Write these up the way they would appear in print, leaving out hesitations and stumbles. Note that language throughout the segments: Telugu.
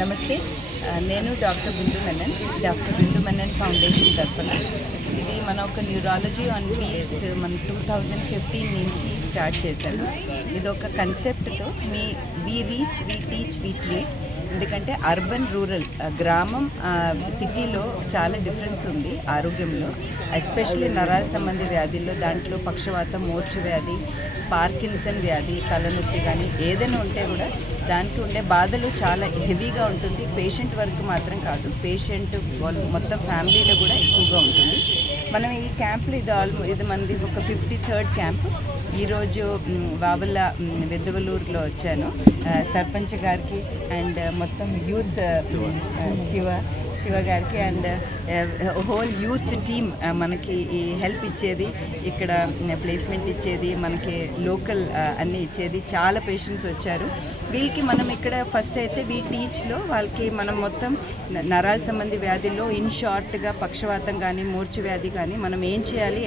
నమస్తే. నేను డాక్టర్ బిందు మెనన్ ఫౌండేషన్ తరఫున ఇది మన ఒక న్యూరాలజీ ఆన్ వీల్స్ మన 2015 నుంచి స్టార్ట్ చేశాను. ఇది ఒక కన్సెప్ట్తో we reach, we teach, we treat. ఎందుకంటే అర్బన్ రూరల్ గ్రామం సిటీలో చాలా డిఫరెన్స్ ఉంది ఆరోగ్యంలో, ఎస్పెషల్లీ నరాల సంబంధి వ్యాధుల్లో. దాంట్లో పక్షవాతం, మూర్ఛ వ్యాధి, పార్కిన్సన్ వ్యాధి, తలనొప్పి కానీ ఏదైనా ఉంటే కూడా దానికి ఉండే బాధలు చాలా హెవీగా ఉంటుంది. పేషెంట్ వరకు మాత్రం కాదు, పేషెంట్ మొత్తం ఫ్యామిలీలో కూడా ఎక్కువగా ఉంటుంది. మనం ఈ క్యాంప్లో ఇది మనది ఒక 53rd క్యాంప్. ఈరోజు వావల్ల వెద్దవలూరులో వచ్చాను సర్పంచ్ గారికి అండ్ మొత్తం యూత్ శివ గారికి అండ్ హోల్ యూత్ టీమ్ మనకి ఈ హెల్ప్ ఇచ్చేది, ఇక్కడ ప్లేస్మెంట్ ఇచ్చేది, మనకి లోకల్ అన్నీ ఇచ్చేది. చాలా పేషెంట్స్ వచ్చారు. వీళ్ళకి మనం ఇక్కడ ఫస్ట్ అయితే వీ టీచ్లో వాళ్ళకి మనం మొత్తం నరాల సంబంధి వ్యాధిలో ఇన్ షార్ట్గా పక్షవాతం కానీ మూర్ఛ వ్యాధి కానీ మనం ఏం చేయాలి,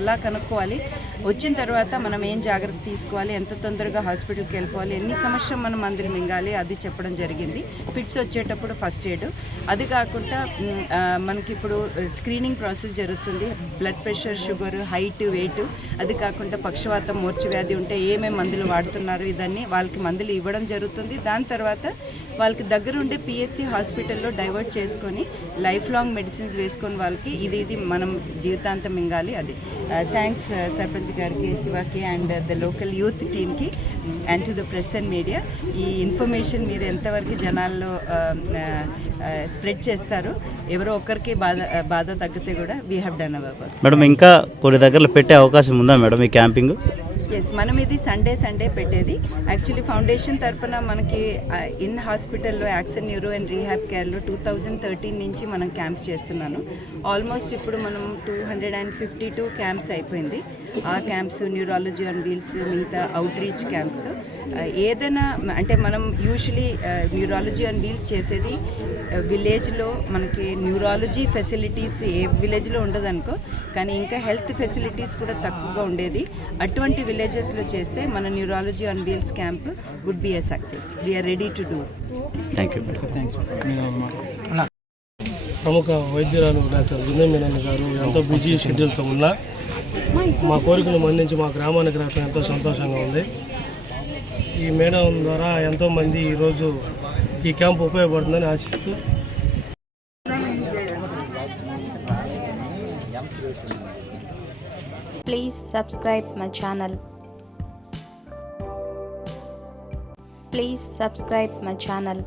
ఎలా కనుక్కోవాలి, వచ్చిన తర్వాత మనం ఏం జాగ్రత్త తీసుకోవాలి, ఎంత తొందరగా హాస్పిటల్కి వెళ్ళిపోవాలి, ఎన్ని సంవత్సరం మనం మందులు మింగాలి, అది చెప్పడం జరిగింది. ఫిట్స్ వచ్చేటప్పుడు ఫస్ట్ ఎయిడ్. అది కాకుండా మనకి ఇప్పుడు స్క్రీనింగ్ ప్రాసెస్ జరుగుతుంది. Blood pressure, sugar, height, weight, అది కాకుండా పక్షవాతం మూర్ఛ వ్యాధి ఉంటే ఏమేమి మందులు వాడుతున్నారు, ఇదన్నీ వాళ్ళకి మందులు ఇవ్వడం జరుగుతుంది. దాని తర్వాత వాళ్ళకి దగ్గర ఉండే పిఎస్సి హాస్పిటల్లో డైవర్ట్ చేసుకొని లైఫ్ లాంగ్ మెడిసిన్స్ వేసుకొని వాళ్ళకి ఇది మనం జీవితాంతం మింగాలి. అది థ్యాంక్స్ సర్పంచ్ గారికి, శివకి అండ్ ద లోకల్ యూత్ టీమ్కి and to the press and media. ఈ ఇన్ఫర్మేషన్ మీరు ఎంతవరకు జనాల్లో స్ప్రెడ్ చేస్తారు, ఎవరో ఒక్కరికి బాధ తగ్గితే కూడా we have done our work. Madam, ఇంకా కొన్ని దగ్గరలో పెట్టే అవకాశం ఉందా మేడం ఈ క్యాంపింగ్? ఎస్, మనం ఇది సండే పెట్టేది. యాక్చువల్లీ ఫౌండేషన్ తరఫున మనకి ఇన్ హాస్పిటల్లో యాక్సన్ న్యూరో అండ్ రీహాబ్ కేర్లో 2013 నుంచి మనం క్యాంప్స్ చేస్తున్నాను. ఆల్మోస్ట్ ఇప్పుడు మనం 252 క్యాంప్స్ అయిపోయింది. ఆ క్యాంప్స్ న్యూరాలజీ ఆన్ వీల్స్, మిగతా అవుట్ రీచ్ క్యాంప్స్తో ఏదైనా అంటే మనం యూజువలీ న్యూరాలజీ ఆన్ వీల్స్ చేసేది విలేజ్లో. మనకి న్యూరాలజీ ఫెసిలిటీస్ ఏ విలేజ్లో ఉండదనుకో, కానీ ఇంకా హెల్త్ ఫెసిలిటీస్ కూడా తక్కువగా ఉండేది. అటువంటి విలేజెస్లో చేస్తే మన neurology on wheels camp would be a success. We're ready to do. Thank you. ప్రముఖ వైద్యురాలు డాక్టర్ బిందు మెనన్ గారు ఎంతో బిజీ షెడ్యూల్తో ఉన్నా మా కోరికను మన్నించి మా గ్రామానికి రావడం ఎంతో సంతోషంగా ఉంది. ఈ మేడం ద్వారా ఎంతోమంది ఈరోజు ఈ క్యాంప్ ఉపయోగపడుతుందని ఆశిస్తూ Please subscribe my channel. Please subscribe my channel.